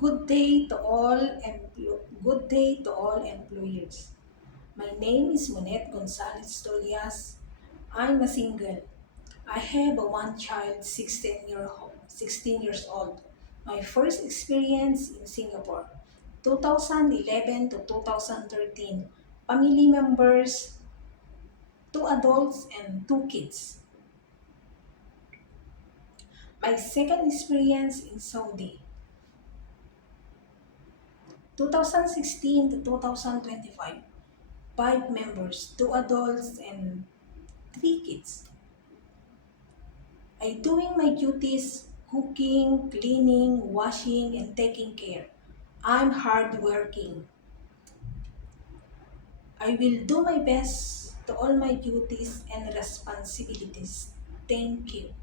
Good day to all employers. My name is Monet Gonzalez Tolias. I'm a single. I have a one child, 16 years old. My first experience in Singapore, 2011 to 2013. Family members, two adults and two kids. My second experience in Saudi, 2016 to 2025. Five members, two adults and three kids. I doing my duties, cooking, cleaning, washing, and taking care. I'm hardworking. I will do my best to all my duties and responsibilities. Thank you.